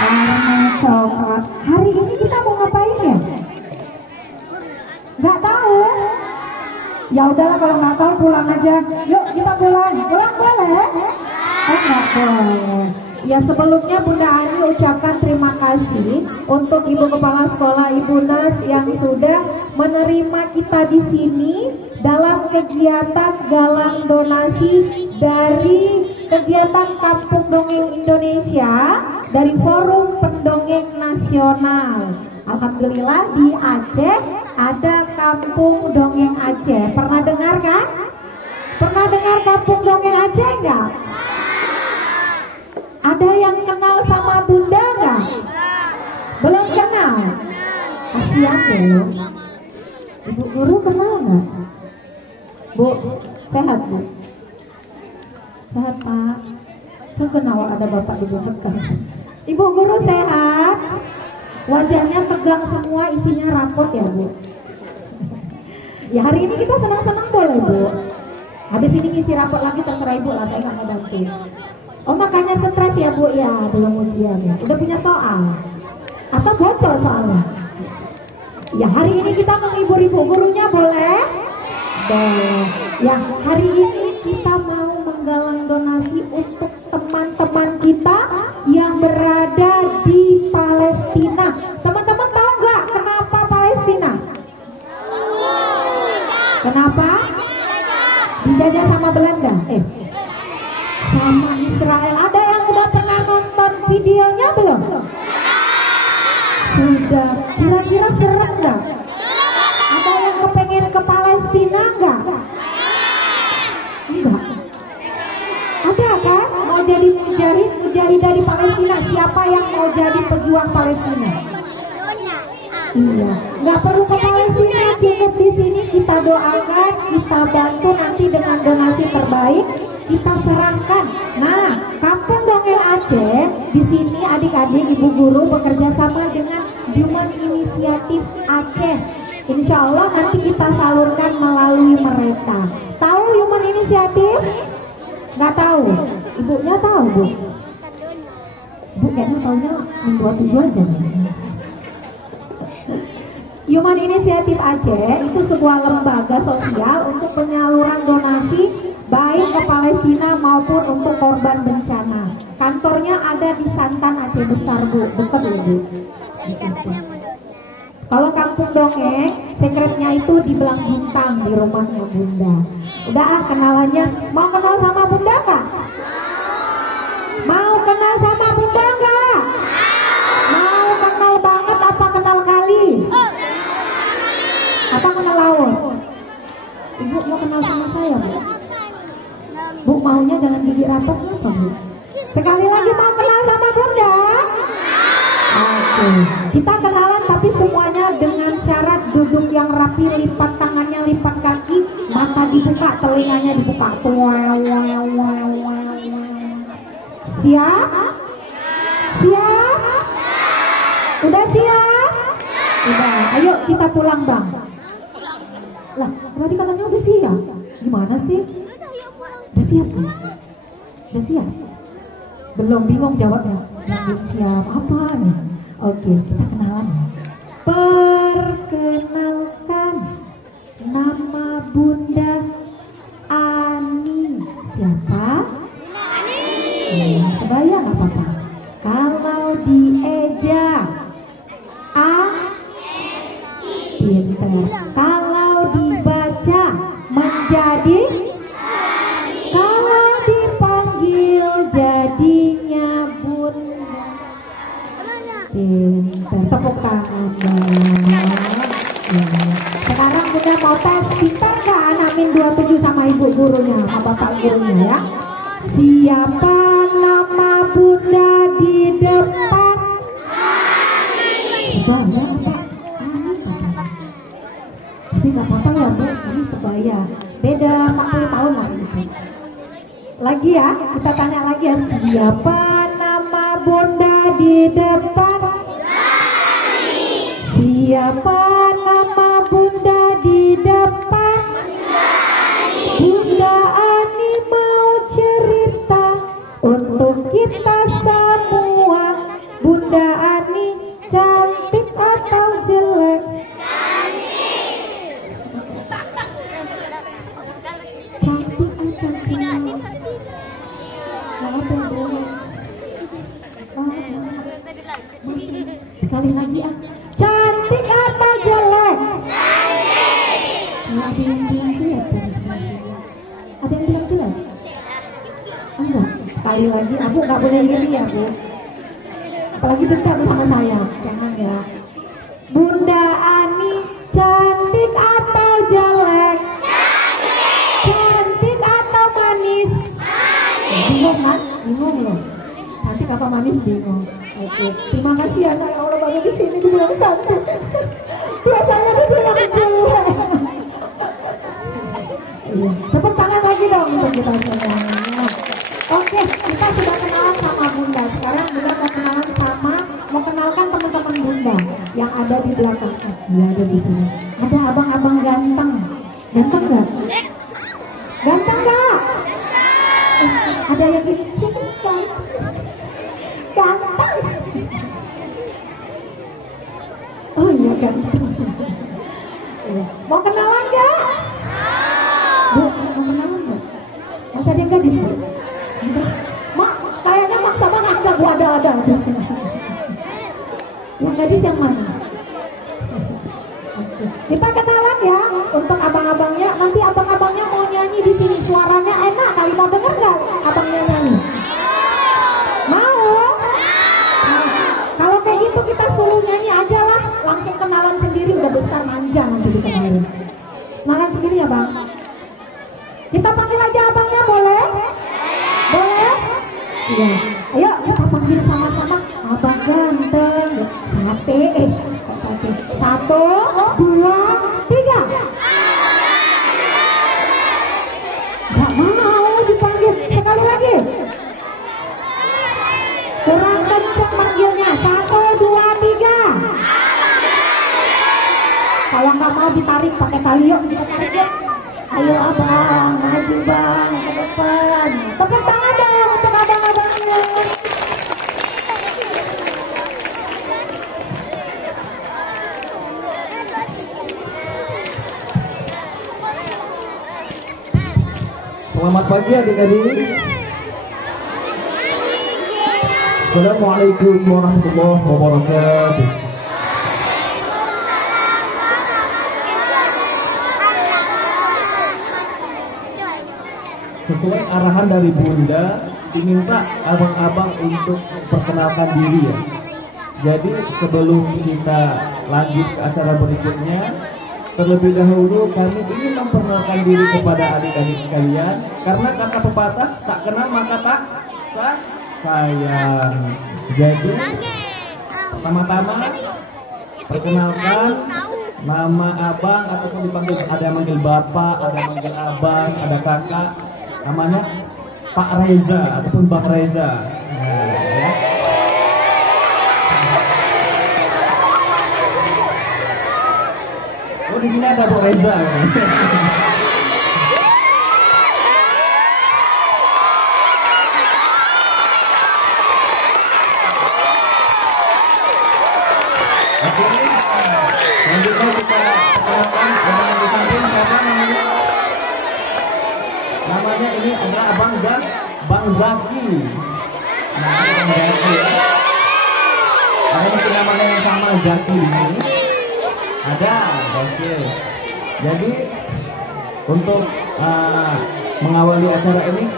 Warna coklat. Hari ini kita mau ngapain ya? Nggak tahu. Ya udahlah, kalau nggak tahu pulang aja. Yuk kita pulang. Pulang boleh? Oh nggak boleh. Ya sebelumnya Bunda Ani ucapkan terima kasih untuk Ibu Kepala Sekolah Ibu Nas yang sudah menerima kita di sini dalam kegiatan galang donasi dari kegiatan Kampung Dongeng Indonesia dari Forum Pendongeng Nasional. Alhamdulillah di Aceh ada Kampung Dongeng Aceh. Pernah dengar kan? Pernah dengar Kampung Dongeng Aceh enggak? Ada yang kenal sama Bunda nggak? Belum kenal? Kasihan ya. Ibu guru kenal nggak? Bu, sehat Bu? Sehat Pak? Tuh kenal ada Bapak di belakang. Ibu guru sehat? Wajahnya tegang semua, isinya rapot ya Bu? Ya hari ini kita senang-senang boleh Bu? Habis ini ngisi rapot lagi terserah Ibu lah, saya nggak mau bantu. Oh makanya stres ya Bu ya, belum ujian ya. Udah punya soal? Atau bocor soalnya? Ya hari ini kita menghibur ibu gurunya boleh? Boleh. Ya hari ini kita mau menggalang donasi untuk teman-teman kita yang berada di Palestina. Teman-teman tahu nggak kenapa Palestina? Kenapa? Dijajah sama Belanda? Sama Israel. Ada yang udah pernah nonton videonya belum? Sudah. Kira-kira serem nggak? Ada yang kepengen ke Palestina nggak? Enggak. Ada kan? Mau jadi mujahid dari Palestina. Siapa yang mau jadi pejuang Palestina? Iya. Nggak perlu ke Palestina, cukup di sini kita doakan, kita bantu nanti dengan donasi terbaik. Kita serahkan. Nah, Kampung Dongeng Aceh di sini adik-adik ibu guru bekerja sama dengan Human Initiative Aceh. Insya Allah nanti kita salurkan melalui mereka. Tahu Human Initiative? Nggak tahu? Ibunya tahu Bu? Bu kayaknya tahunya yang 27 aja. Human Initiative Aceh itu sebuah lembaga sosial untuk penyaluran donasi baik ke Palestina maupun untuk korban bencana. Kantornya ada di Santan Aceh Besar Bu, dekat ya Bu. Kalau Kampung Dongeng, sekretnya itu di Belang Bintang di rumahnya Bunda. Udah kenalannya, mau kenal sama Bunda Kak? Mau kenal sama Bunda nggak? Mau kenal banget apa kenal kali? Apa kenal laut? Ibu mau kenal sama saya Bu? Bu maunya dengan gigi rapat apa Bu? Sekali lagi mau kenal sama Bunda? Oke, kita kenalan tapi semuanya dengan syarat duduk yang rapi, lipat tangannya, lipat kaki, mata dibuka, telinganya dibuka. Siap? Siap? Udah siap? Udah, ayo kita pulang Bang. Lah, tadi katanya udah siap. Gimana sih? Udah siap kan? Udah siap? Belum, bingung jawabnya. Belum siap apa nih? Oke, kita kenalan ya. Perkenalkan, nama Bunda Ani. Siapa? Ani. Sebaya nggak apa-apa. Kalau dieja A, pinter. Kalau dibaca menjadi, kalau dipanggil jadinya Bunda. Pinter, tepuk tangan ya. Sekarang Bunda mau tes, pintar nggak anak min 27 sama ibu gurunya, sama bapak gurunya ya. Siapa nama Bunda di depan? Sebaya Pak. Tapi nggak apa-apa ya Bu, ini sebaya. Beda 40 tahun lah gitu. Lagi ya, kita tanya lagi ya. Siapa nama Bunda di depan? Siapa nama Bunda di depan? Bunda Ani mau cerita untuk kita semua. Bunda Sekali lagi ah. Cantik atau jelek? Cantik. Ada yang bilang jelek? Ada yang bilang jelek? Enggak. Sekali lagi, aku nggak boleh gini ya Bu. Apalagi dekat sama saya, jangan ya. Bunda Ani cantik atau jelek? Cantik atau manis? Bingung kan? Bingung loh. Cantik apa manis bingung. Oke, terima kasih ya Kak. Allah baru di sini dibilang cantik. Biasanya dibilang jelek. Iya, tepuk tangan lagi dong untuk kita semuanya. Oke, kita sudah kenalan sama Bunda. Sekarang Bunda mau kenalkan teman-teman Bunda yang ada di belakang. Dia ada di sini. Ada abang-abang ganteng. Ganteng nggak? Ganteng nggak? Ada yang gini. Ganteng. Oh iya ganteng. Mau kenalan nggak? Bu, mau kenalan nggak? Masih ada yang gadis? Mak, kayaknya maksa banget nggak Bu, ada. Yang gadis yang mana? Oke. Kita kenalan ya untuk abang-abangnya. Nanti abang-abangnya mau nyanyi di sini, suaranya enak kali. Mau denger nggak abangnya nyanyi? Mau? Nah, kalau kayak gitu kita suruh nyanyi aja lah. Langsung kenalan sendiri, udah besar manja nanti dikenalin. Kenalan sendiri ya Bang. Kita panggil aja abangnya, boleh? Boleh? Iya. Ayo kita panggil sama-sama. Abang ganteng. Satu, dua, tiga. Gak mau dipanggil. Sekali lagi. Kurang kencang manggilnya. Satu, dua, tiga. Kalau nggak mau ditarik pakai tali, yuk kita tarik yuk. Ayo abang, maju bang ke depan. Tepuk tangan dong untuk abang-abangnya. Selamat pagi adik-adik. Assalamualaikum warahmatullahi wabarakatuh. Sesuai arahan dari Bunda, diminta abang-abang untuk memperkenalkan diri ya. Jadi sebelum kita lanjut ke acara berikutnya, terlebih dahulu kami ingin memperkenalkan diri kepada adik-adik sekalian. Karena kata pepatah, tak kenal maka tak sayang. Jadi pertama-tama perkenalkan nama abang ataupun dipanggil, ada yang manggil bapak, ada yang manggil abang, ada kakak. Namanya Pak Reza ataupun Bang Reza. Nah, ya. Oh, di sini ada Bu Reza. Oke, selanjutnya kita perkenalkan abang yang di samping, siapa namanya? Namanya ini adalah Abang Bang Zaki. Nah, Bang Zaki ya. Ada mungkin namanya yang sama Zaki di sini. Ada, oke. Jadi untuk mengawali acara ini,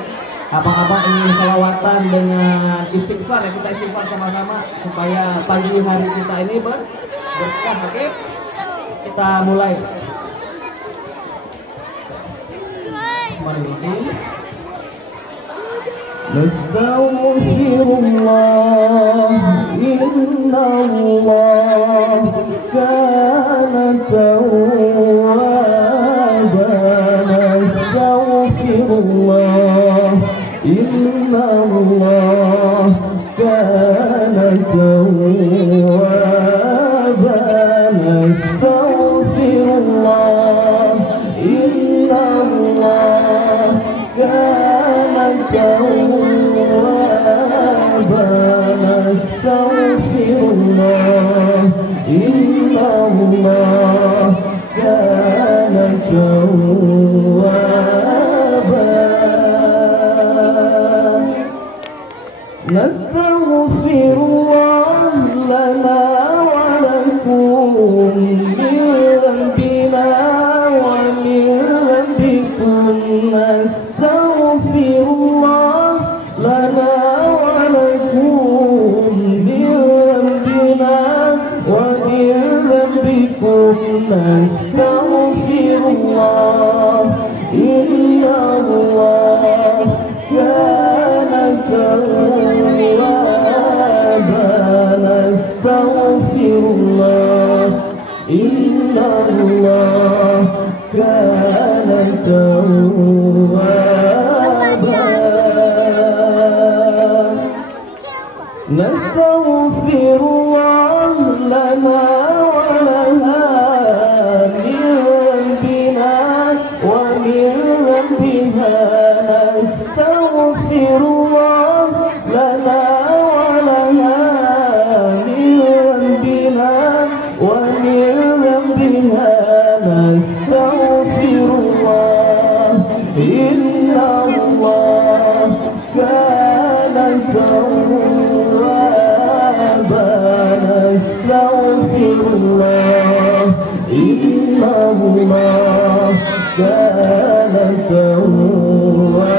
abang-abang ingin selawatan dengan istighfar ya, kita istighfar sama-sama supaya pagi hari kita ini berkah. Oke, kita mulai. Nastaghfirullah, innallah kana tawwaban. Nastaghfirullah, innallah kana tawwaban. Nastaghfirullah, innallah kana tawwaban. Astaghfirullah, innallah kana tawwaban. Nastaghfirullah lana nastaghfirullah innallah kana tawwaban nastaghfirullah innallah kana tawwaban nastaghfirullah lana wa laha min rabbina wa min rabbiha nastaghfirullah lana wa laha min rabbina wa min rabbiha nastaghfirullah innallah kana tawwaban nastaghfirullah innallah kana tawwaban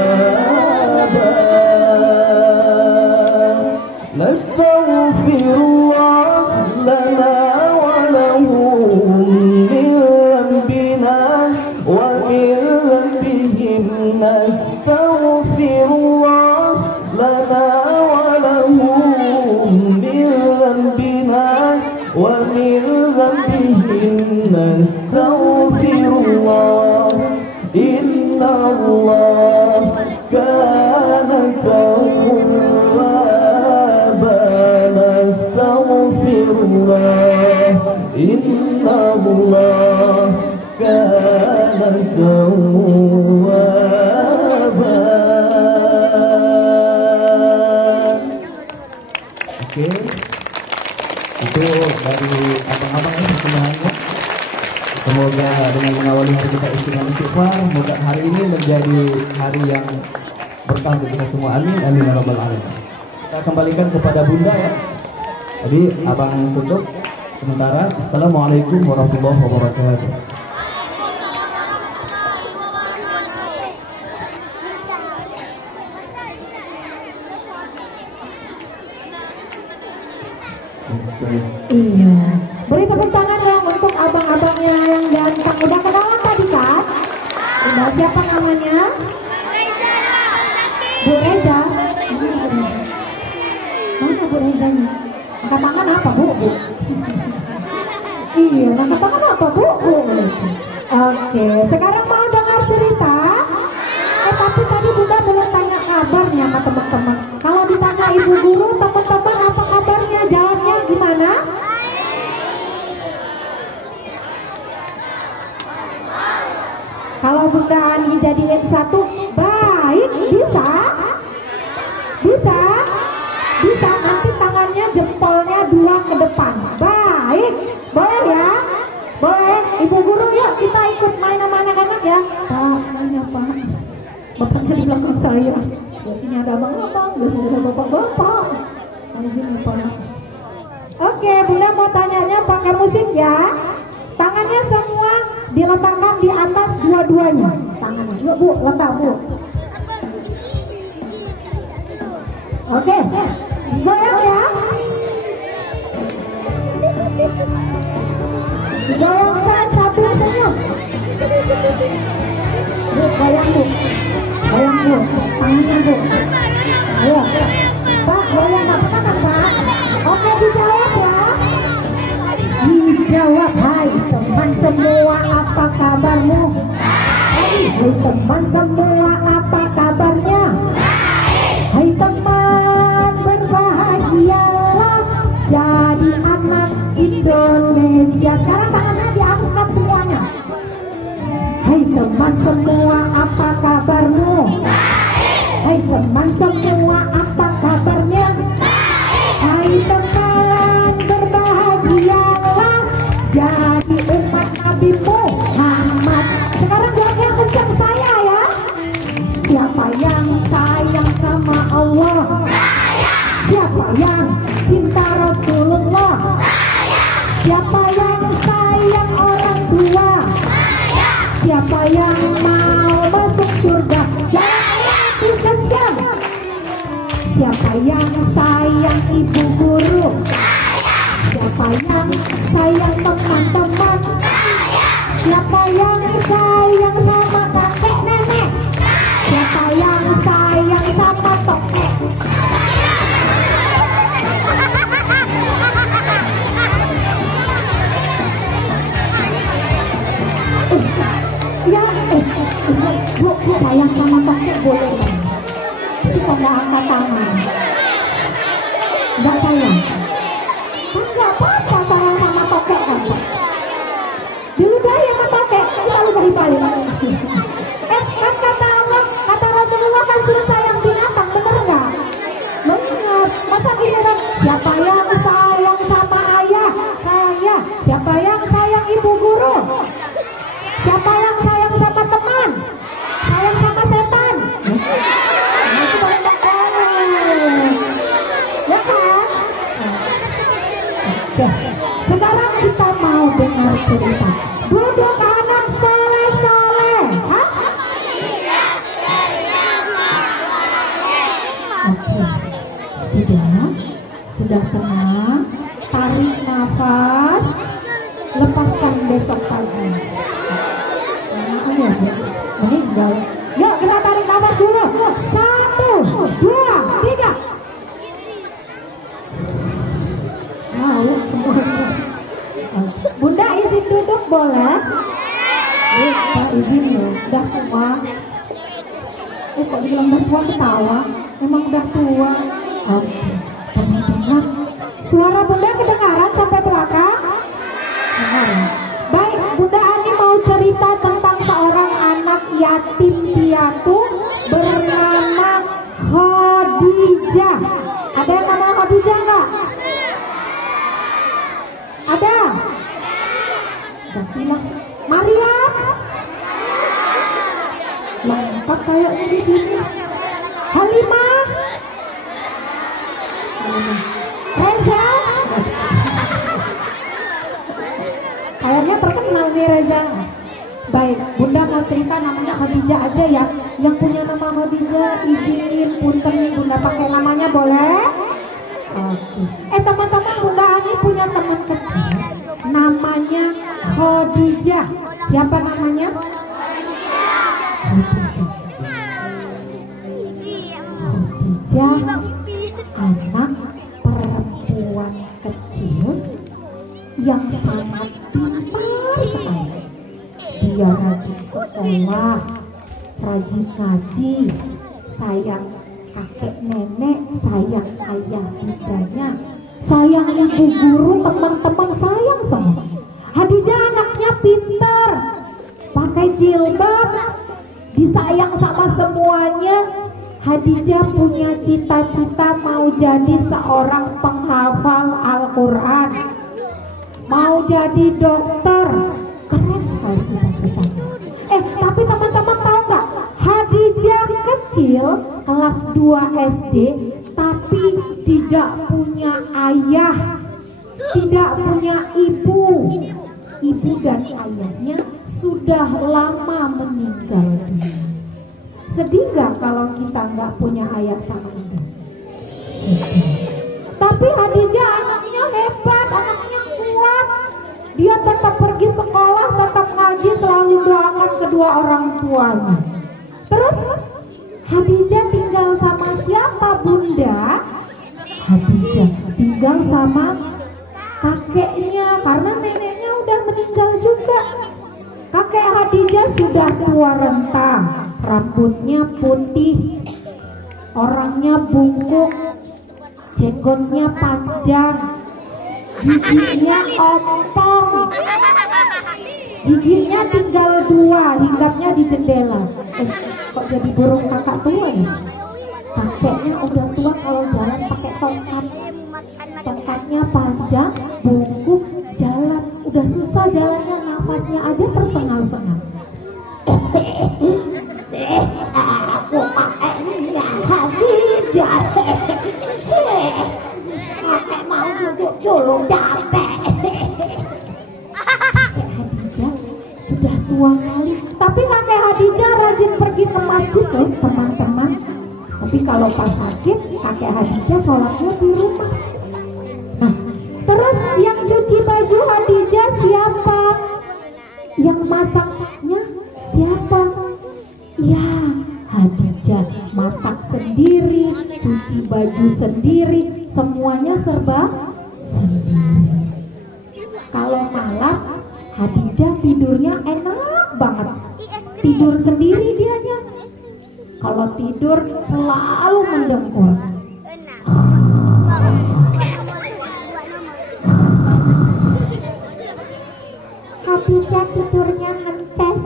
nastaghfirullah lana wa lahum min rabbina wa min rabbihim nastaghfirullah lana wa lahum min rabbina wa min rabbihim nastaghfirullah innallah kana tawwaban nastaghfirullah innallah kana tawwaban. Oke, itu dari abang-abang ini persembahannya. Semoga dengan mengawali hari kita istiqomah istighfar, semoga hari ini menjadi hari yang berkah untuk kita semua. Amin, amin ya rabbal alamin. Kita kembalikan kepada Bunda ya. Jadi abang tutup sementara. Assalamualaikum warahmatullahi wabarakatuh. Iya. Beri tepuk tangan dong untuk abang-abangnya yang ganteng. Udah kenalan tadi kan? Udah, siapa namanya? Bu Reza. Mana Bu Rezanya? Angkat tangan apa Bu? Iya, angkat tangan apa Bu? Oke, sekarang mau dengar cerita? Tapi tadi Bunda belum tanya kabarnya sama teman-teman. Kalau ditanya ibu guru, teman-teman apa kabarnya? Jawabnya gimana? Kalau Bunda Ani jadiin satu, baik, bisa? Bisa? Bisa, nanti tangannya jempolnya dua ke depan. Baik, boleh ya? Boleh, ibu guru yuk kita ikut main sama anak-anak ya. Pak, nanya Pak. Bapaknya di belakang saya. Biasanya ada abang-abang, biasanya ada bapak-bapak. Oke, Bunda mau tanyanya pakai musik ya. Tangannya semua diletakkan di atas dua-duanya. Tangannya, yuk Bu, letak Bu. Oke, goyang ya. Goyangkan sambil senyum. Bu, goyang Bu. Goyang Bu, tangannya Bu. Ayo, Pak, goyang apa tangan Pak? Oke, dijawab ya. Dijawab, hai teman semua apa kabarmu? Hai teman semua apa kabarnya? Hai teman berbahagialah jadi anak Indonesia. Sekarang tangannya diangkat semuanya. Hai teman semua apa kabarmu? Hai teman semua apa kabarnya? Hai teman berbahagialah jadi umat Nabi Muhammad. Sekarang jawabnya kencang saya ya. Siapa yang sayang sama Allah? Siapa yang cinta Rasulullah? Siapa yang sayang orang tua? Siapa yang mau masuk surga? Jangan kencang. Siapa yang sayang ibu guru? Siapa yang sayang teman-teman? Siapa yang sayang sama kakek nenek? Siapa yang sayang sama tokek? Ya, bu, sayang sama tokek boleh kan? Kita nggak angkat tangan. Nggak sayang. Kan nggak apa-apa sayang sama tokek kan? Dulu saya sama tokek, selalu balik-balik. Kan kata Allah, kata Rasulullah kan suruh sayang binatang, bener nggak? Bener. Masa gini kan? Siapa yang sayang sama ayah? Saya. Siapa yang sayang ibu guru? Siapa yang sayang sama teman? Sayang sama setan? Nah, itu banyak banget. Ya kan? Oke. Sekarang kita mau dengar cerita. Duduk anak soleh-soleh. Hah? Oke. Sudah tenang. Tarik nafas. Lepaskan besok pagi. Meninggal. Yuk kita tarik nafas dulu. 1, 2, 3. Mau semuanya. Bunda izin duduk boleh? Pak izin loh. Udah tua. Kok bilang udah tua ketawa? Emang udah tua. Oke. Tenang. Suara Bunda kedengaran sampai belakang? Kedengaran. Baik, Bunda Ani mau cerita tentang seorang anak yatim piatu bernama Khadijah. Ada yang nama Khadijah nggak? Ada? Maria? Lengkap kayaknya di sini. Halimah? Reza? Kayaknya terkenal nih Reza. Baik, Bunda mau cerita namanya Khadijah aja ya. Yang punya nama Khadijah izinin punten Bunda pakai namanya boleh? Oke. Teman-teman, Bunda Ani punya teman kecil namanya Khadijah. Siapa namanya? Khadijah anak perempuan kecil yang sangat pintar sekali. Dia rajin sekolah, rajin ngaji, sayang kakek nenek, sayang ayah bundanya, sayang ibu guru, teman-teman sayang sama. Khadijah anaknya pintar, pakai jilbab, disayang sama semuanya. Khadijah punya cita-cita mau jadi seorang penghafal Al-Quran, mau jadi dokter. Keren sekali cita-citanya. Tapi teman-teman tahu nggak? Khadijah kecil kelas 2 SD, tapi tidak punya ayah, tidak punya ibu. Ibu dan ayahnya sudah lama meninggal dunia. Sedih gak kalau kita nggak punya ayah sama ibu? Tapi Khadijah anaknya hebat, anaknya kuat. Dia tetap pergi sekolah, tetap ngaji, selalu doakan kedua orang tuanya. Terus Khadijah tinggal sama siapa Bunda? Khadijah tinggal sama kakeknya, karena neneknya udah meninggal juga. Kakek Khadijah sudah tua renta, rambutnya putih, orangnya bungkuk, jenggotnya panjang, giginya ompong, giginya tinggal 2, hinggapnya di jendela. Kok jadi burung kakak tua ya? Kakeknya udah tua, kalau jalan pakai tongkat, tongkatnya panjang, bungkuk, jalan udah susah jalannya, nafasnya aja tersengal-sengal. Aku pakainya Khadijah, kakek mau duduk dulu capek. Khadijah sudah tua kali, tapi kakek Khadijah rajin pergi ke masjid loh teman-teman. Tapi kalau pas sakit, kakek Khadijah sholatnya di rumah. Nah, terus yang cuci baju Khadijah siapa? Yang masaknya siapa? Ya, Khadijah masak sendiri, cuci baju sendiri, semuanya serba sendiri. Kalau malam Khadijah tidurnya enak banget, tidur sendiri dianya. Kalau tidur selalu mendengkur. Khadijah tidurnya hentes,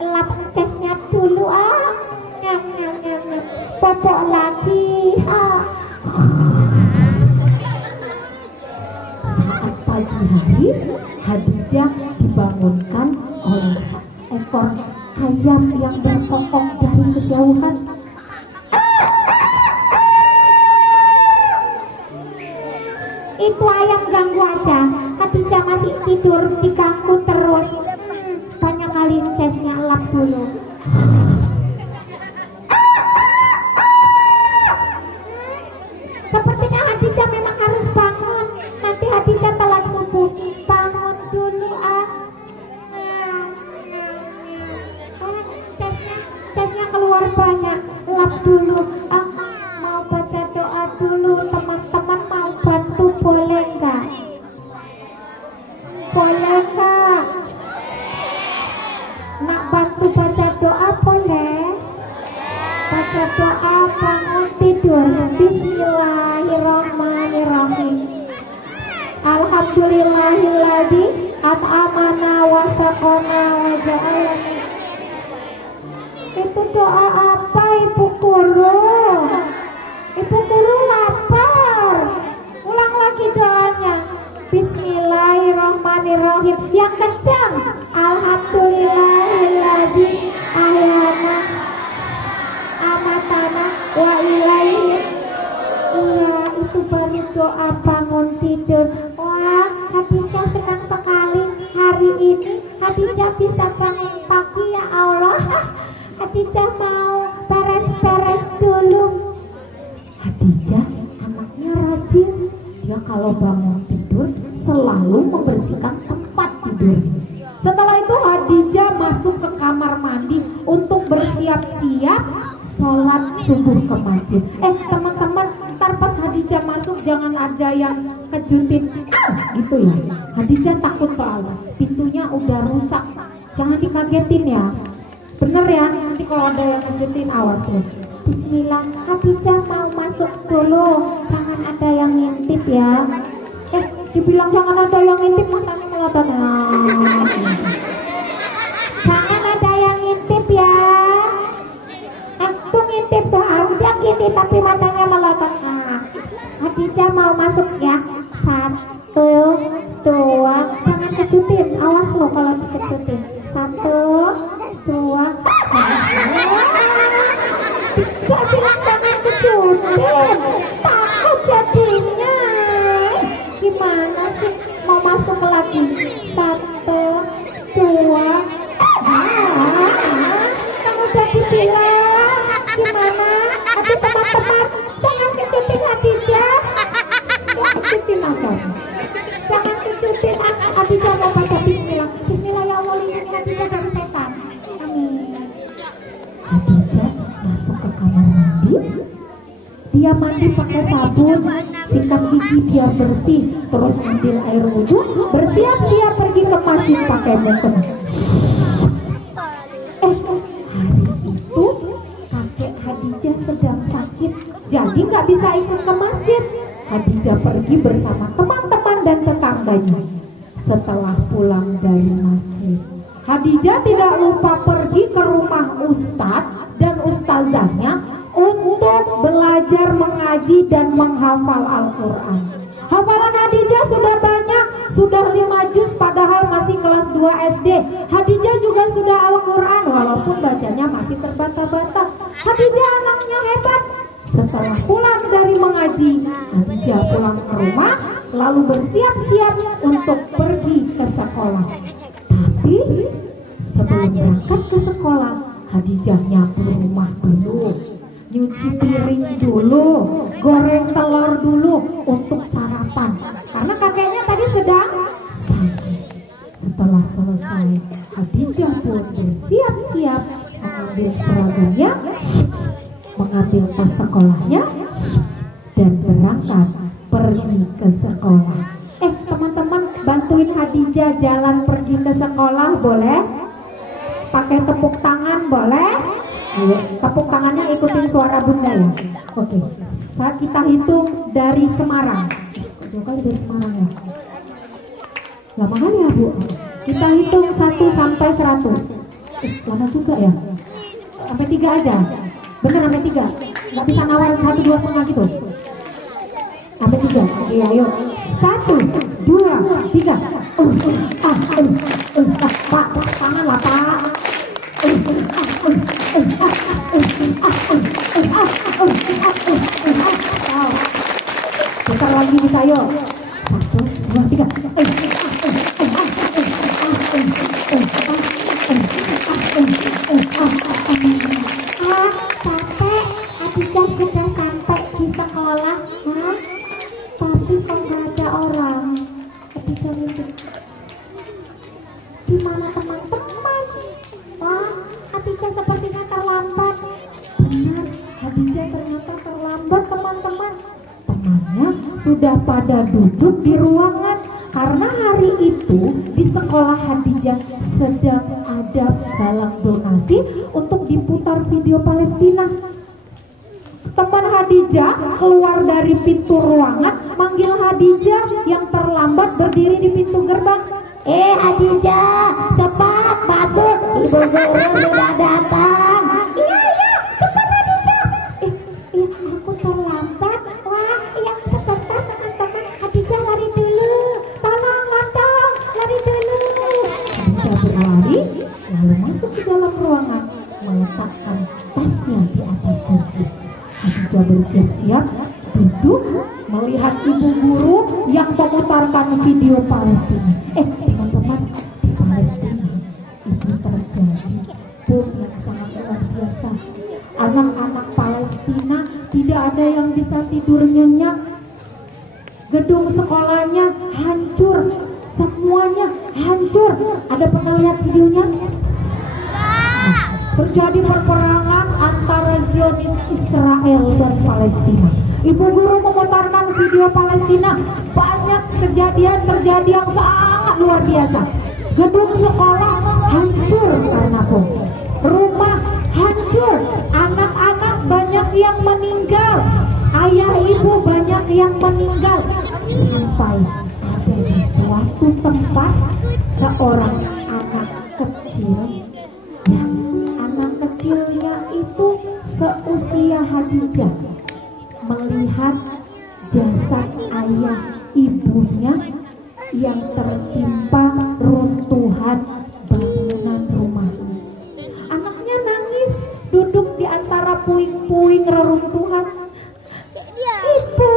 lap hentesnya dulu nyam nyam nyam, popok lagi Saat pagi hari Khadijah dibangunkan oleh seekor ayam yang berkokok dari kejauhan. Itu ayam ganggu aja. Khadijah masih tidur, diganggu terus. Banyak kali tesnya lap dulu. Sepertinya Khadijah memang harus bangun. Nanti Khadijah telat subuh. Bangun dulu Tesnya keluar banyak. Lap dulu. Mau baca doa dulu. Teman-teman mau bantu boleh enggak? Boleh enggak? Nak bantu baca doa boleh? Baca doa bangun tidur. Bismillahirrahmanirrahim. Alhamdulillahilladzi at'amana wa saqana wa ja'alana. Itu doa apa Ibu Guru? Ibu Guru lapar. Ulang lagi doanya. Bismillahirrahmanirrahim. Yang kencang. Alhamdulillahilladzi ahyana amatana wa ilaihi. Iya, itu baru doa bangun tidur. Wah, Khadijah senang sekali hari ini. Khadijah bisa bangun pagi, ya Allah. Khadijah mau beres-beres dulu. Khadijah anaknya rajin. Dia kalau bangun tidur selalu membersihkan tempat tidur. Setelah itu Khadijah masuk ke kamar mandi untuk bersiap-siap sholat subuh ke masjid. Teman-teman, ntar pas Khadijah masuk jangan ada yang kejutin gitu ya. Khadijah takut soalnya pintunya udah rusak. Jangan dikagetin ya. Bener ya, nanti kalau ada yang kejutin awas loh. Bismillah, Khadijah mau masuk dulu. Jangan ada yang ngintip ya. Dibilang jangan ada yang ngintip, matanya melotot. Jangan ada yang ngintip ya. Aku ngintip tuh harusnya gini tapi matanya melotot. Khadijah mau masuk ya. 1, 2, jangan kejutin. Awas loh kalau dikejutin. 1, 2. Saya bilang jangan kejutin. Takut jadinya. Gimana sih mau masuk lagi? 1, 2. Kamu udah dibilang. Gimana? Aduh teman-teman, jangan kejutin Khadijah. Kejutin aja. Jangan kejutin. Khadijah mau baca bismillah. Bismillah ya Allah, lindungi Khadijah dari setan. Amin. Khadijah masuk ke kamar mandi. Dia mandi pakai sabun, sikat gigi biar bersih, terus ambil air wudhu, bersiap-siap pergi ke masjid pakai mukena. Hari itu kakek Khadijah sedang sakit, jadi nggak bisa ikut ke masjid. Khadijah pergi bersama teman-teman dan tetangganya. Setelah pulang dari masjid, Khadijah tidak lupa pergi ke rumah ustadz dan ustazahnya untuk belajar mengaji dan menghafal Al-Quran. Hafalan Khadijah sudah banyak, sudah 5 juz padahal masih kelas 2 SD. Khadijah juga sudah Al-Quran walaupun bacanya masih terbata-bata. Khadijah anaknya hebat. Setelah pulang dari mengaji, Khadijah pulang ke rumah lalu bersiap-siap untuk pergi ke sekolah. Tapi sebelum berangkat ke sekolah, Khadijah nyapu rumah dulu, nyuci piring dulu, goreng telur dulu untuk sarapan. Karena kakeknya tadi sedang sakit. Setelah selesai pun bersiap-siap mengambil seragamnya, mengambil tas sekolahnya, dan berangkat pergi ke sekolah. Teman-teman bantuin Hadijah jalan pergi ke sekolah boleh? Pakai tepuk tangan boleh? Ayo, tepuk tangannya ikutin suara bunda ya. Oke, saat kita hitung dari Semarang. Dua kali dari Semarang ya. Lama kali ya Bu. Kita hitung 1 sampai 100. Lama juga ya. Sampai 3 aja. Bener sampai 3. Nggak bisa nawar 1, 2 setengah gitu. Sampai 3. Oke ayo. 1, 2, 3. Pak, tangan lah Pak. Bentar lagi bisa yuk. 1, 2, 3. Capek, Hadijah sudah sampai di sekolah. Tapi kok nggak ada orang. Hadijah itu di mana teman-teman? Wah, Hadijah sepertinya terlambat. Benar, Hadijah ternyata terlambat teman-teman. Temannya sudah pada duduk di ruangan karena hari itu di sekolah Hadijah sedang ada galang donasi untuk diputar video Palestina. Teman Hadijah keluar dari pintu ruangan, manggil Hadijah yang terlambat berdiri di pintu gerbang. Hadijah, cepat masuk, ibu guru sudah datang. Iya, cepat Hadijah. Aku terlambat. Wah, iya sebentar teman-teman. Hadijah lari dulu. Tolong, lari dulu. Hadijah berlari, lalu masuk ke dalam ruangan, meletakkan tasnya di atas kursi. Hadijah bersiap-siap duduk melihat ibu guru yang memutarkan video Palestina. Teman-teman, di Palestina itu terjadi bom yang sangat luar biasa. Anak-anak Palestina tidak ada yang bisa tidur nyenyak. Gedung sekolahnya hancur, semuanya hancur. Ada pernah lihat videonya? Terjadi perperangan antara Zionis Israel dan Palestina. Ibu guru memutarkan video Palestina. Banyak kejadian yang sangat luar biasa. Gedung sekolah hancur karena bom. Rumah hancur. Anak-anak banyak yang meninggal. Ayah ibu banyak yang meninggal. Sampai ada di suatu tempat seorang anak kecil. Anak kecilnya itu seusia Hadijah melihat jasad ayah ibunya yang tertimpa runtuhan bangunan rumah. Anaknya nangis duduk di antara puing-puing reruntuhan. Ibu,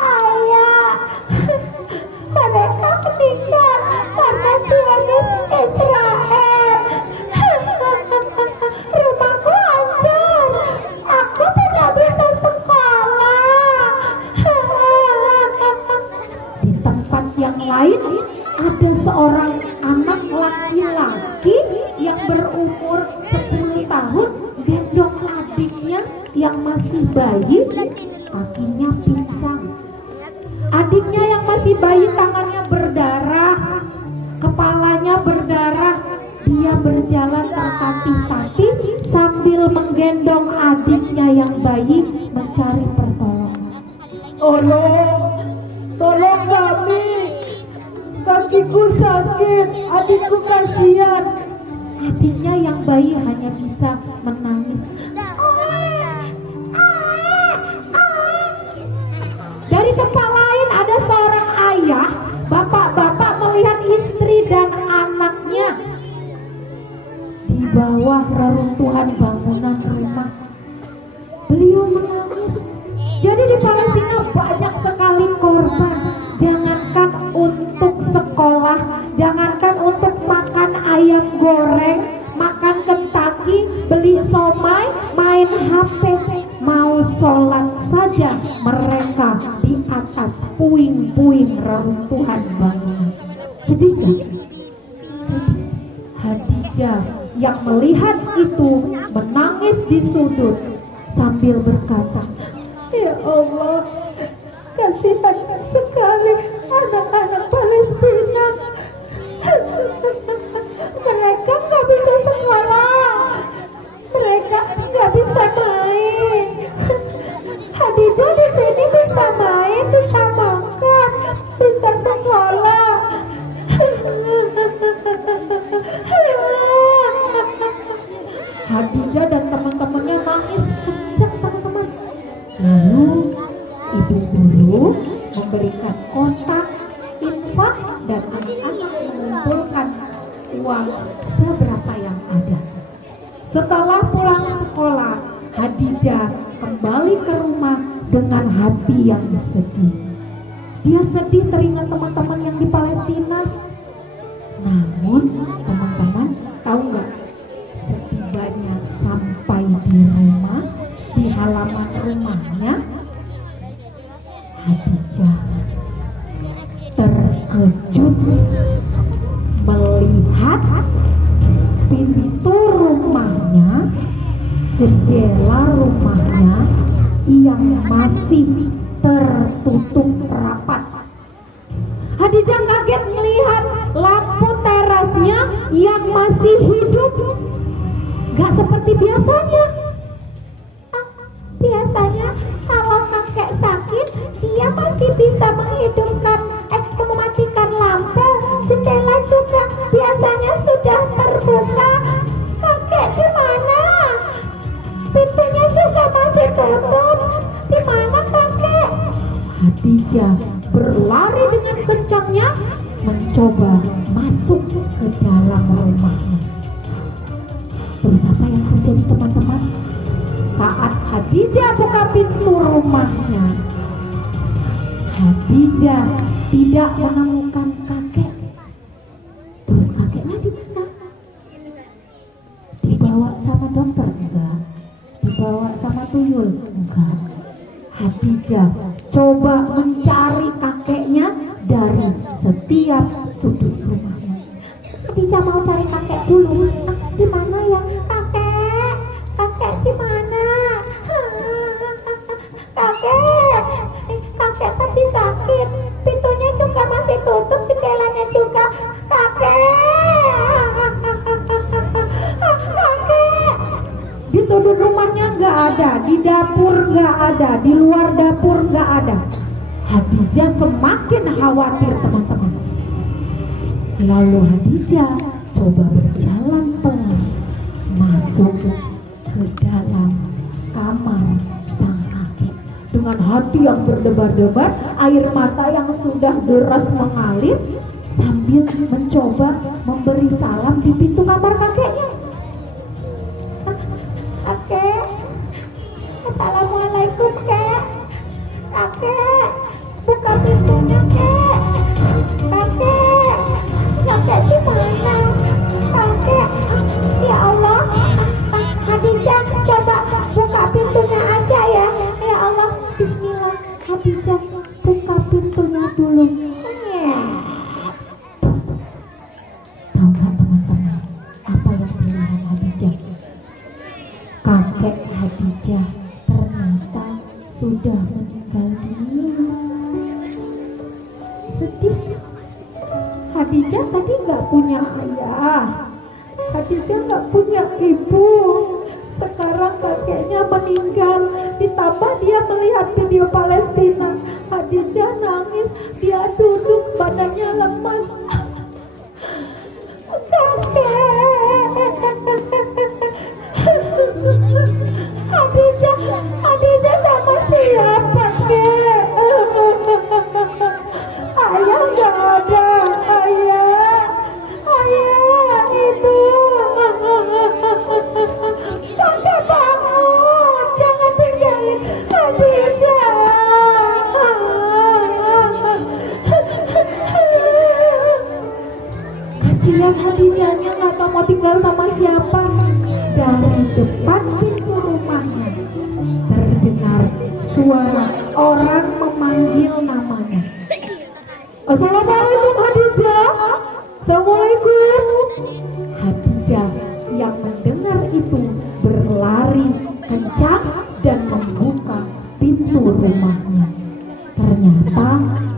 ayah, mereka meninggal karena Zionis Israel. Rumahku hancur, aku tidak bisa sekolah. Di tempat yang lain ada seorang anak laki-laki yang berumur 10 tahun gendong adiknya yang masih bayi, kakinya pincang. Adiknya yang masih bayi tangannya berdarah, kepalanya berdarah. Dia berjalan tertatih-tatih sambil menggendong adiknya yang bayi mencari pertolongan. Tolong kami, kakiku sakit, adikku kasihan. Adiknya yang bayi hanya bisa menangis. Dari tempat lain ada seorang ayah, bapak-bapak melihat istri dan anaknya di bawah reruntuhan bangunan rumah. Beliau menangis. Jadi di Palestina banyak sekali korban. Jangankan untuk sekolah, jangankan untuk makan ayam goreng, makan Kentucky, beli somai, main HP, mau sholat saja mereka di atas puing-puing reruntuhan bangunan. Sedih kan? Hadijah yang melihat itu menangis di sudut sambil berkata, "Ya Allah, kasihan sekali anak-anak Palestina. Mereka nggak bisa sekolah, mereka nggak bisa main. Hadijah di sini bisa main, bisa makan, bisa sekolah." Hadijah dan teman-temannya nangis kencang, teman-teman. Lalu ibu guru memberikan kotak infak dan anak-anak mengumpulkan uang seberapa yang ada. Setelah pulang sekolah, Hadijah kembali ke rumah dengan hati yang sedih. Dia sedih teringat teman-teman yang di Palestina. Namun teman-teman tahu nggak? Setibanya sampai di rumah, di halaman rumahnya, Hadijah terkejut melihat pintu rumahnya, jendela rumahnya yang masih tertutup rapat. Hadijah kaget melihat lampu terasnya yang masih hidup. Gak seperti biasanya. Biasanya kalau kakek sakit, dia masih bisa mematikan lampu. Jendela juga biasanya sudah terbuka. Kakek di mana? Pintunya juga masih tutup. Di mana kakek? Hadijah berlari dengan kencangnya mencoba masuk ke dalam rumahnya. Terus apa yang terjadi teman-teman? Saat Hadijah buka pintu rumahnya, Hadijah tidak menemukan kakek. Terus kakeknya di mana? Dibawa sama dokter? Enggak. Dibawa sama tuyul? Enggak. Hadijah coba mencari kakeknya dari setiap sudut rumahnya. Hadijah mau cari kakek dulu. Di mana ya kakek? Kakek di mana? Kakek tadi sakit. Pintunya juga masih tutup, jendelanya juga. Kakek. Di sudut rumahnya nggak ada, di dapur nggak ada, di luar dapur nggak ada. Hadijah semakin khawatir teman-teman. Lalu Hadijah coba berjalan pelan masuk ke dalam kamar sang kakek. Dengan hati yang berdebar-debar, air mata yang sudah deras mengalir, sambil mencoba memberi salam di pintu kamar kakeknya. Kakek, assalamualaikum kek. Kakek, buka pintunya kek. Kakek, kakek di mana? Kakek, ya Allah, Hadijah coba buka pintunya aja ya. Ya Allah, Bismillah, Hadijah buka pintunya dulu. Tahu nggak teman-teman apa yang dilakukan Hadijah? Kakek Hadijah ternyata sudah meninggal dunia. Sedih. Hadijah tadi nggak punya ayah, Hadijah nggak punya ibu. Sekarang kakeknya meninggal, ditambah dia melihat video Palestina. Hadijah nangis, dia duduk, badannya lemas. Hadijah sama siapa kek? Ayah nggak ada, ayah itu. Kakek bangun, jangan tinggalin Hadijah. Kasihan Hadijahnya nggak tahu mau tinggal sama siapa. Dari depan pintu rumahnya terdengar suara orang memanggil namanya. Assalamualaikum Hadijah. Assalamualaikum. Hadijah yang itu berlari kencang dan membuka pintu rumahnya. Ternyata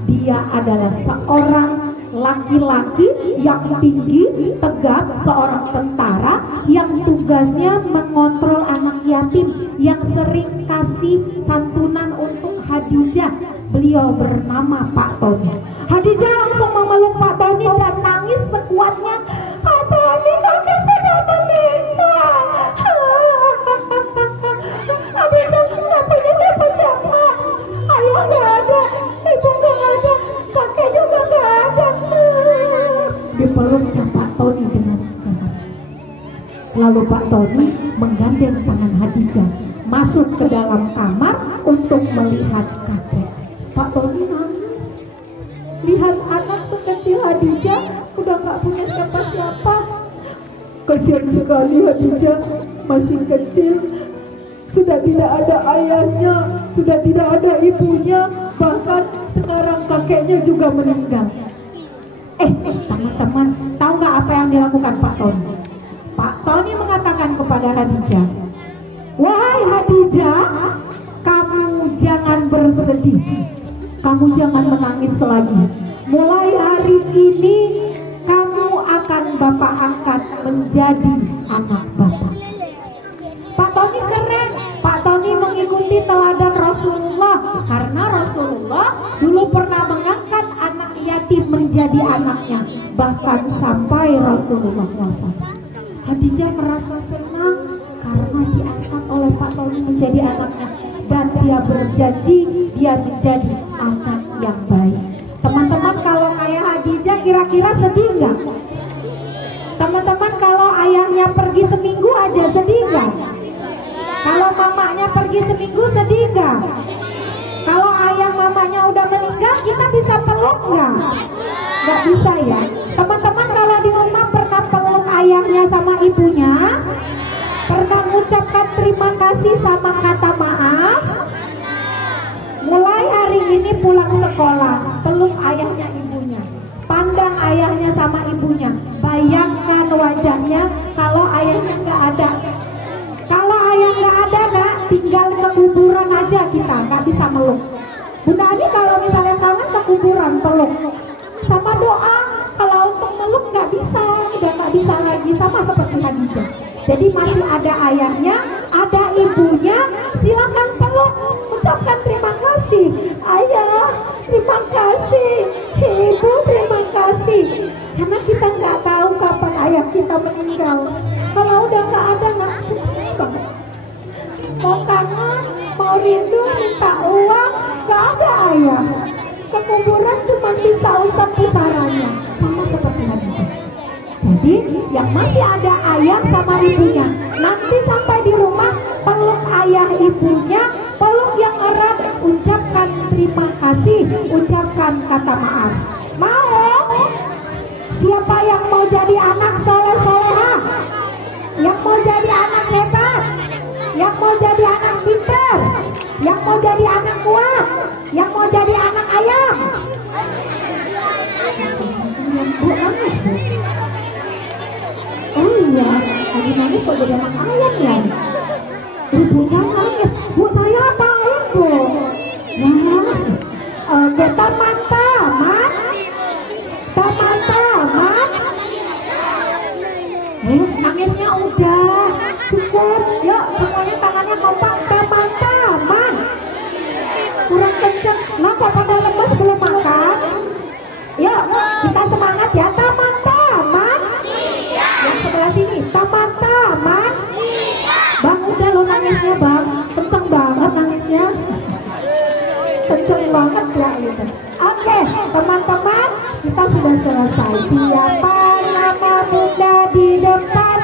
dia adalah seorang laki-laki yang tinggi, tegap, seorang tentara yang tugasnya mengontrol anak yatim, yang sering kasih santunan untuk Hadijah. Beliau bernama Pak Tony. Hadijah langsung memeluk Pak Tony dan nangis sekuatnya. Pak Tony, kakek sudah meninggal. Hadijah nggak punya siapa-siapa. Ayah nggak ada, ibu nggak ada, kakek juga nggak ada. Dipeluknya Pak Tony dengan erat. Lalu Pak Tony menggandeng tangan Hadijah masuk ke dalam kamar untuk melihat kakek. Pak Tony nangis, lihat anak sekecil Hadijah udah gak punya siapa-siapa. Kasihan sekali Hadijah, masih kecil, sudah tidak ada ayahnya, sudah tidak ada ibunya, bahkan sekarang kakeknya juga meninggal. Teman-teman, tahu gak apa yang dilakukan Pak Tony? Pak Tony mengatakan kepada Hadijah, "Wahai Hadijah, kamu jangan bersedih. Kamu jangan menangis lagi. Mulai hari ini kamu akan Bapak angkat menjadi anak Bapak." Pak Tony keren. Pak Tony mengikuti teladan Rasulullah, karena Rasulullah dulu pernah mengangkat anak yatim menjadi anaknya, bahkan sampai Rasulullah wafat. Hadijah merasa senang karena diangkat oleh Pak Tony menjadi anaknya, dan dia berjanji dia menjadi anak yang baik. Teman-teman, kalau kayak Hadijah kira-kira sedih nggak? Teman-teman, kalau ayahnya pergi seminggu aja sedih nggak? Kalau mamanya pergi seminggu sedih nggak? Kalau ayah mamanya udah meninggal, kita bisa peluk nggak? Nggak bisa ya. Teman-teman, kalau di rumah pernah peluk ayahnya sama ibunya? Pernah mengucapkan terima kasih sama kata maaf? Mulai hari ini pulang sekolah, peluk ayahnya ibunya, pandang ayahnya sama ibunya, bayangkan wajahnya kalau ayahnya nggak ada. Kalau ayah nggak ada, nak, tinggal ke kuburan aja kita, nggak bisa meluk. Bunda Ani kalau misalnya kangen ke kuburan peluk, sama doa. Kalau untuk meluk nggak bisa, udah nggak bisa lagi, sama seperti Hadijah. Jadi masih ada ayahnya, ada ibunya, silakan peluk, ucapkan terima kasih. Ayah, terima kasih. Ibu, terima kasih. Karena kita nggak tahu kapan ayah kita meninggal. Kalau udah nggak ada, nggak sedih banget. Mau kangen, mau rindu, minta uang, nggak ada ayah. Ke kuburan cuma bisa usap pusarannya, sama seperti Hadijah. Jadi yang masih ada ayah sama ibunya, nanti sampai di rumah peluk ayah ibunya, peluk yang erat, ucapkan terima kasih, ucapkan kata maaf. Mau? Siapa yang mau jadi anak soleh-solehah? Yang mau jadi anak hebat? Yang mau jadi anak pintar? Yang mau jadi anak kuat? Yang mau jadi anak ayam? Bu nangis, Bu. Oh iya, lagi nangis kok jadi anak ayam ya? Ibunya nangis. Bu, saya apa ayam, Bu? Nah, kita taman. Nangisnya udah cukup. Yuk, semuanya tangannya kompak. Taman. Kurang kenceng. Nah, kok pada lemes belum makan? Yuk, kita semangat ya. Taman. Yang sebelah sini, taman. Bang, udah lo nangisnya, Bang. Kenceng banget nangisnya. Kenceng banget ya gitu. Oke, teman-teman, kita sudah selesai. Siapa nama Bunda di depan?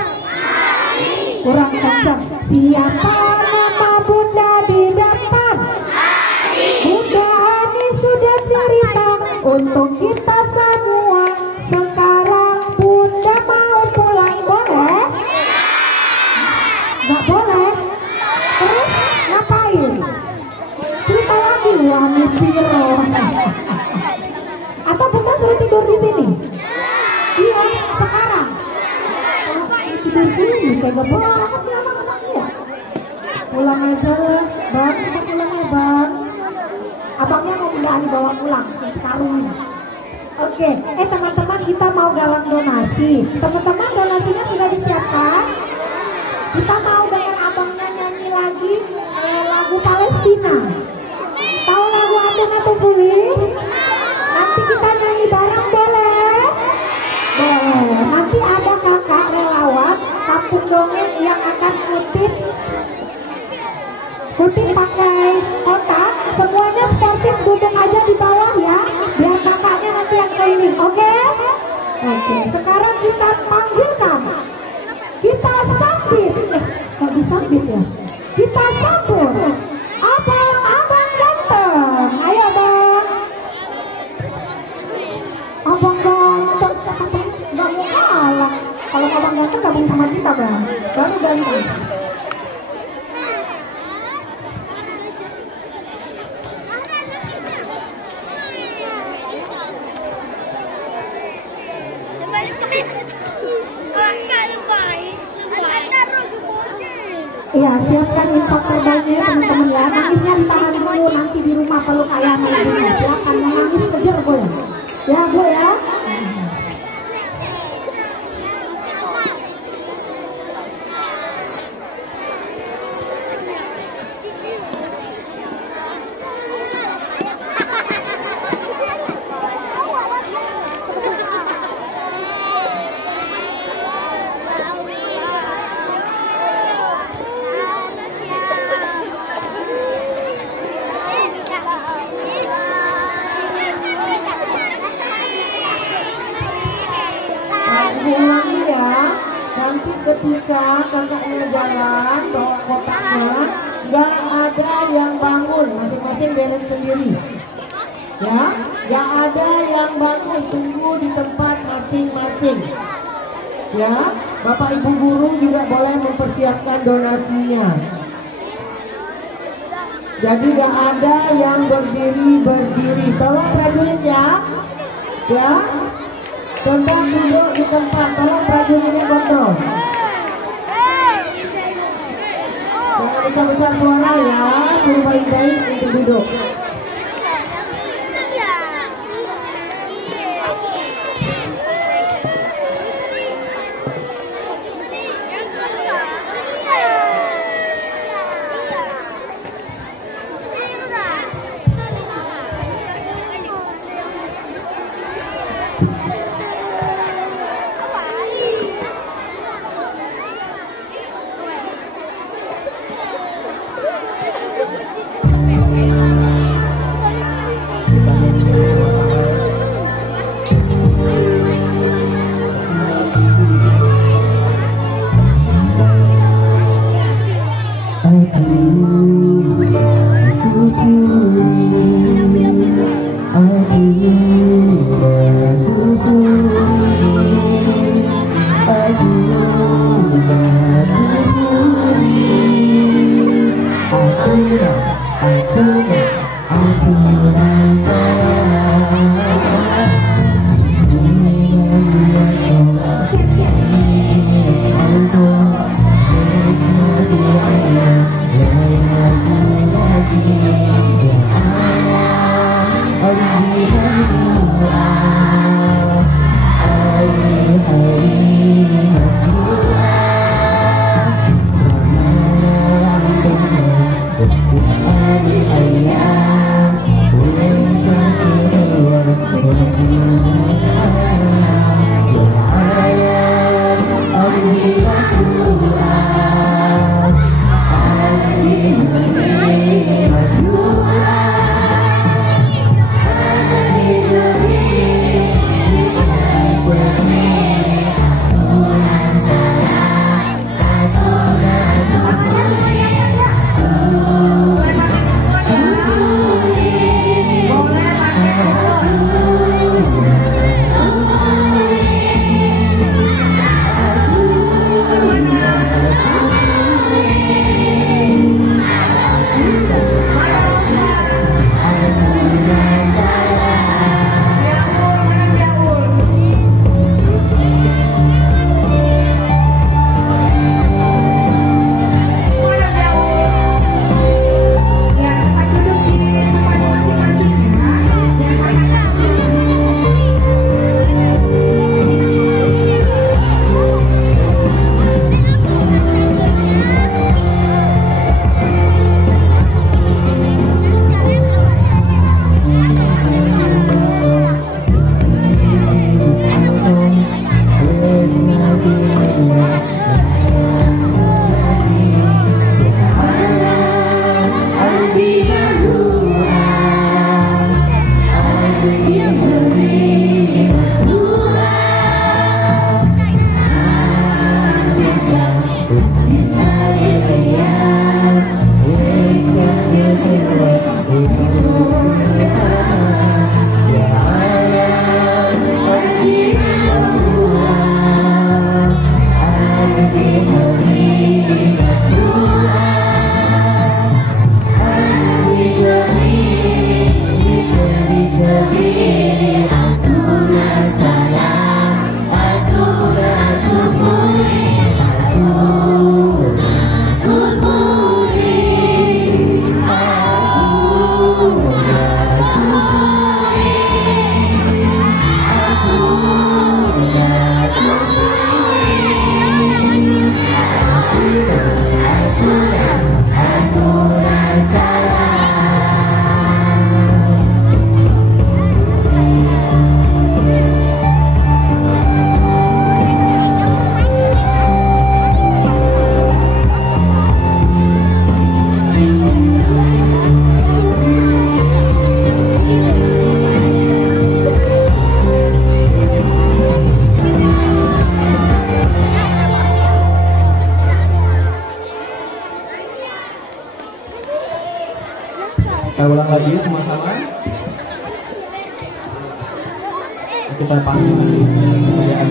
Kurang kenceng. Siapa nama Bunda di depan? Bunda Ani sudah cerita untuk kita semua. Sekarang Bunda mau pulang, boleh? Nggak boleh? Terus ngapain? Cerita lagi, wah Mipiro. Atau Bunda suruh tidur di sini? Iya, sekarang. Tidur di sini, tega banget. Pulang aja lah, bang, kita pulang ya bang. Abangnya mau pindahan dibawa pulang, karungin. Oke, teman-teman kita mau galang donasi. Teman-teman donasinya sudah disiapkan. Kita mau dengan abangnya nyanyi lagi lagu Palestina. Tahu lagu Atena Tumpuli? Nanti kita nyanyi bareng boleh? Boleh. Nanti ada kakak relawan kampung dongeng yang akan kutip pakai kotak. Semuanya sportif, duduk aja di bawah ya. Biar kakaknya nanti yang keliling, oke? Oke. Sekarang kita panggilkan. Kita sambit. Kok disambit ya? Kita sambut abang-abang ganteng. Ayo bang. Abang ganteng. Gak mau kalah. Kalau abang ganteng gabung sama kita bang. Baru ganteng. Iya, siapkan infak terbaiknya teman-teman ya. Nangisnya ditahan dulu, nanti di rumah peluk ayam lagi. Silakan yang nangis kejar boleh. Ya bu ya. Ulangi ya, nanti ketika kakaknya jalan bawa kotaknya, nggak ada yang bangun, masing-masing beres sendiri. Ya, nggak ada yang bangun, tunggu di tempat masing-masing. Ya, Bapak Ibu guru juga boleh mempersiapkan donasinya. Jadi nggak ada yang berdiri. Tolong prajurit ya, ya. Tentang duduk di tempat, tolong prajurit kontrol. Jangan besar-besar suara ya, suruh baik-baik untuk duduk. Aku lagi sama-sama. Kita panggil lagi kemudian.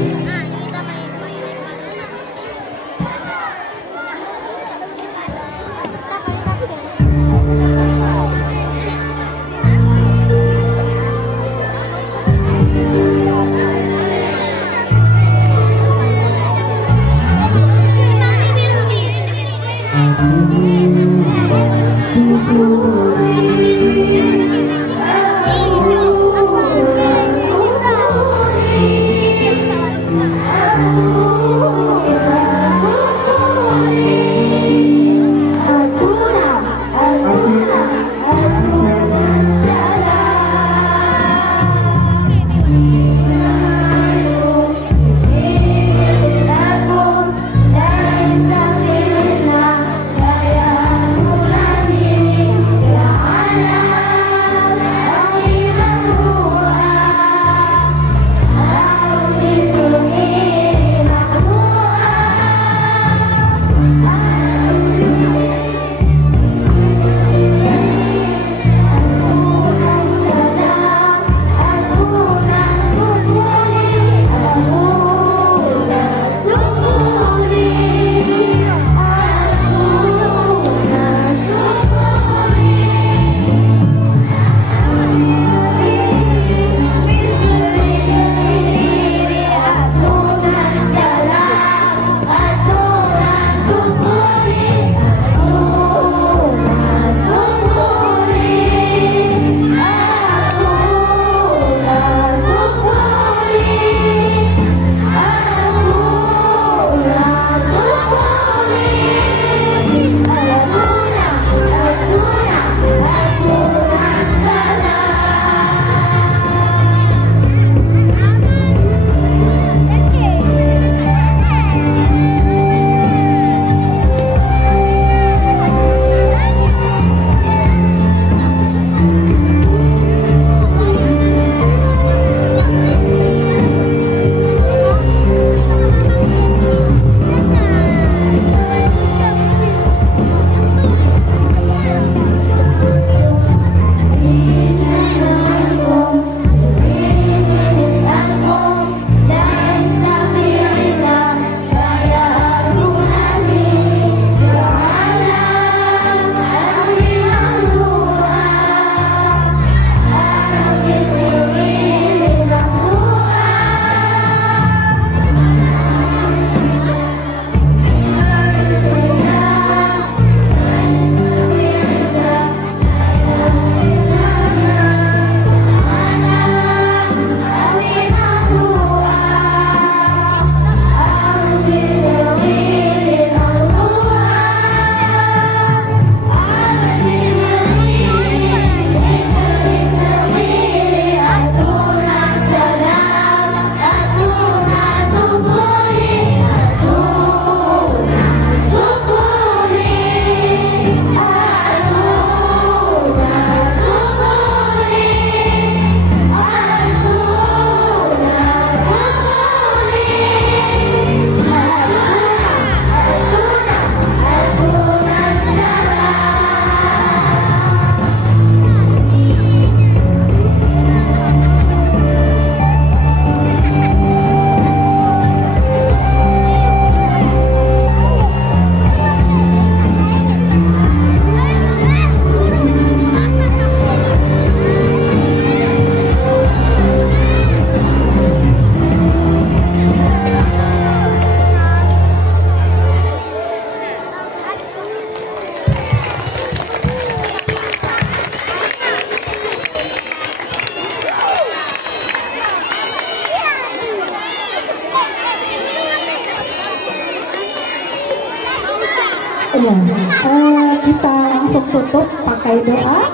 Iya, kita langsung tutup pakai doa.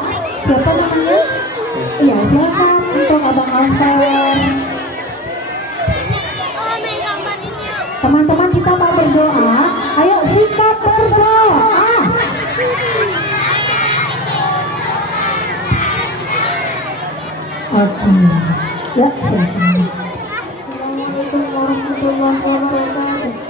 Siapa namanya? Iya, silakan untuk Abang Alfan. Teman-teman, kita mau berdoa. Ayo sikat berdoa. Oke. Ya, silakan. Assalamualaikum warahmatullahi wabarakatuh.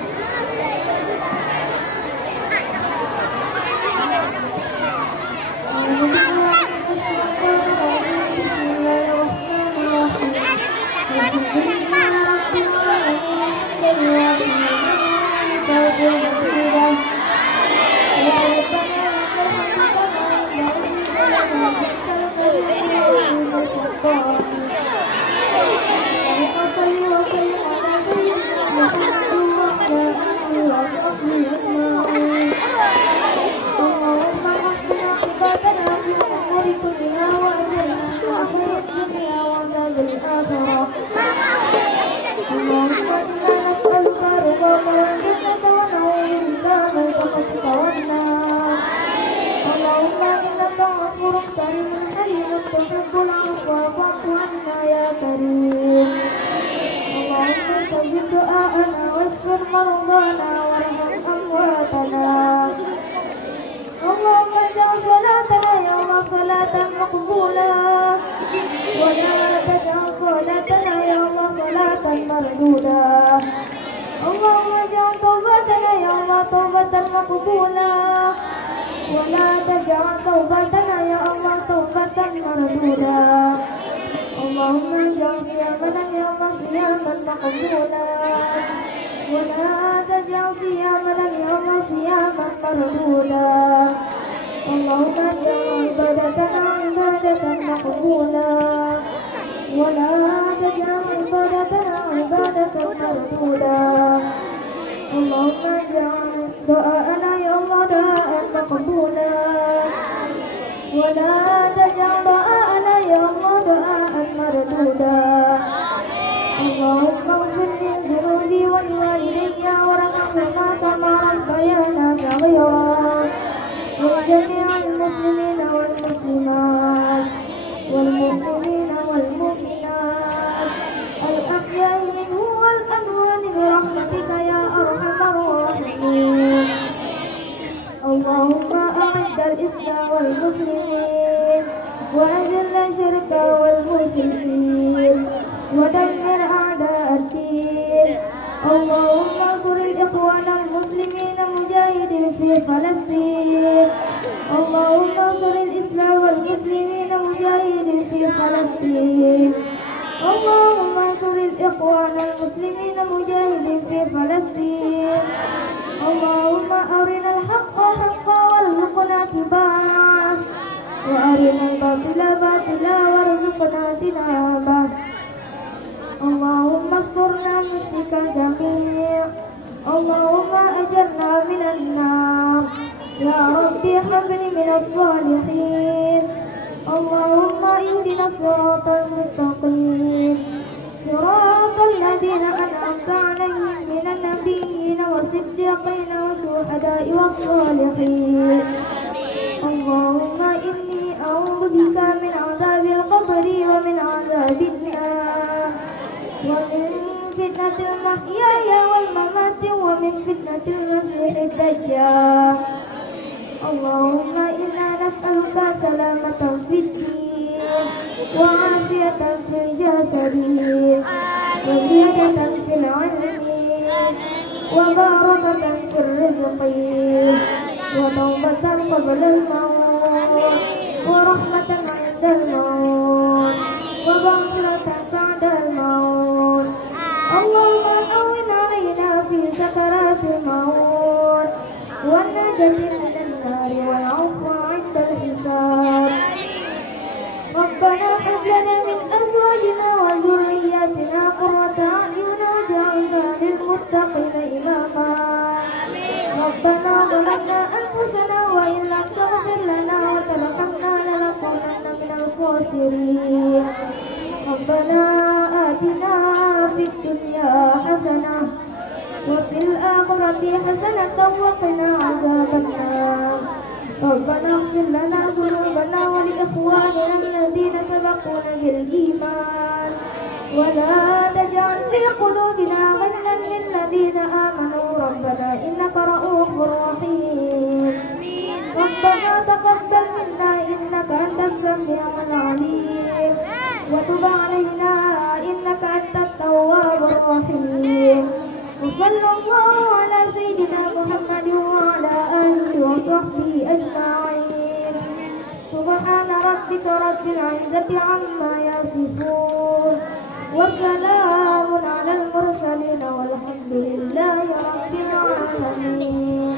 wassalamun alal mursalin walhamdulillahi rabbil alamin.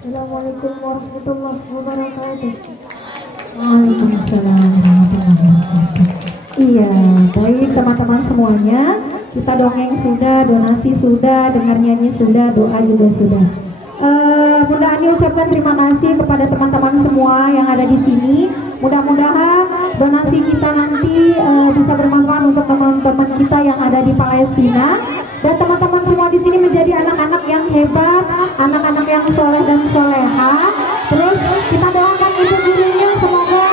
Assalamualaikum warahmatullahi wabarakatuh. Waalaikumsalam warahmatullahi wabarakatuh. Iya, baik teman-teman semuanya, kita dongeng sudah, donasi sudah, dengar nyanyi sudah, doa juga sudah. Bunda Ani ucapkan terima kasih kepada teman-teman semua yang ada di sini. Mudah-mudahan donasi kita nanti bisa bermanfaat untuk teman-teman kita yang ada di Palestina, dan teman-teman semua di sini menjadi anak-anak yang hebat, anak-anak yang soleh dan soleha. Terus kita doakan ibu gurunya, semoga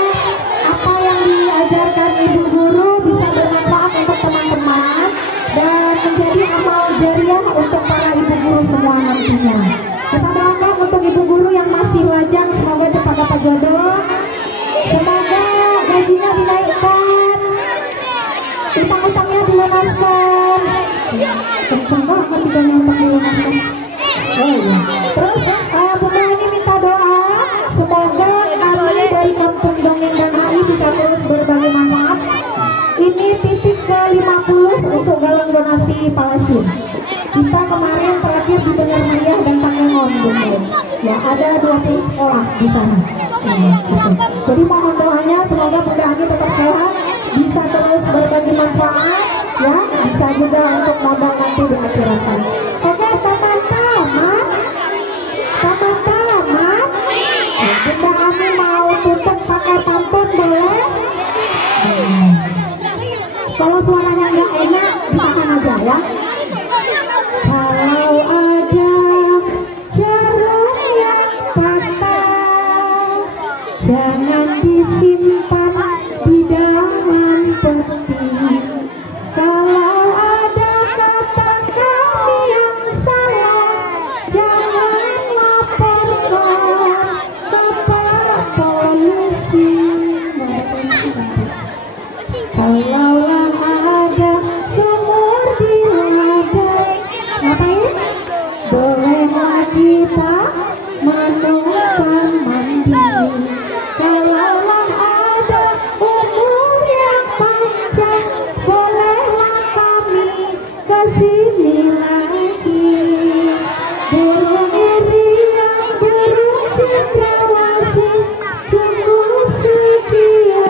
apa yang diajarkan ibu guru bisa bermanfaat untuk teman-teman dan menjadi amal jariah untuk para ibu guru semua nantinya. Kita doakan untuk ibu guru yang masih lajang, semoga cepat dapat jodoh, semoga gajinya dinaikkan, utang-utangnya dilunaskan. Kenceng banget juga untuk dilunaskan. Oh iya. Terus Bunda ini minta doa, semoga kami dari Kampung Dongeng dan HI bisa terus berbagi manfaat. Ini titik ke-50 untuk galang donasi Palestina. Kita kemarin terakhir di Benar Meriah dan Tangengon, ya ada 20 sekolah di sana. Jadi mohon doanya, semoga Bunda Ani tetap sehat, bisa terus berbagi manfaat, ya, bisa juga untuk modal nanti di akhirat. Oke, teman-teman, Bunda Ani mau tutup pakai pantun boleh? Kalau suaranya nggak enak, ditahan aja ya. Kalau ada jarum yang patah, jangan disimpan di dalam peti. Kalau ada kata-kata yang salah, jangan laporkan kepada polisi. Kalaulah ada sumur di ladang, ngapain? Bolehlah kita menumpang mandi. Kalaulah ada umur yang panjang, bolehlah kami kesini lagi. Burung iri yang berucap dewasa, sungguh setia.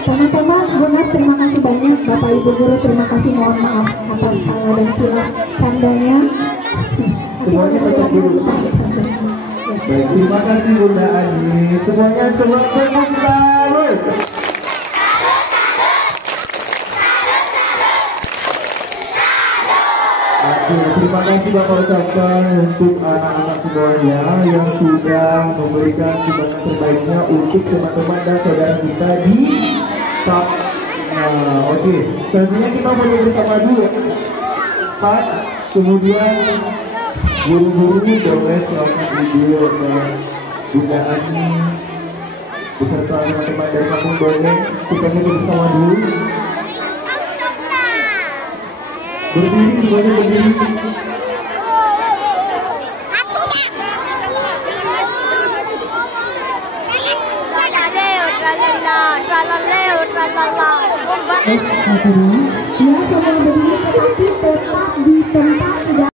Teman-teman, Bunas terima kasih banyak, Bapak Ibu Guru terima kasih, mohon maaf atas salah dan silap tandanya. Semuanya tetap dulu. Baik, terima kasih Bunda Ani. Semuanya selamat bersalut. Oke, terima kasih Bapak ucapkan untuk anak-anak semuanya yang sudah memberikan sumbangan terbaiknya untuk teman-teman dan saudara kita di TAP. Oke, selanjutnya kita boleh bersama dulu. Pak, kemudian guru-guru boleh melakukan video dan Bunda Ani beserta teman-teman dari Kampung Dongeng. Kita boleh bersama dulu. Berdiri, semuanya berdiri. Ya, sama berdiri tetapi tetap di tempat tidak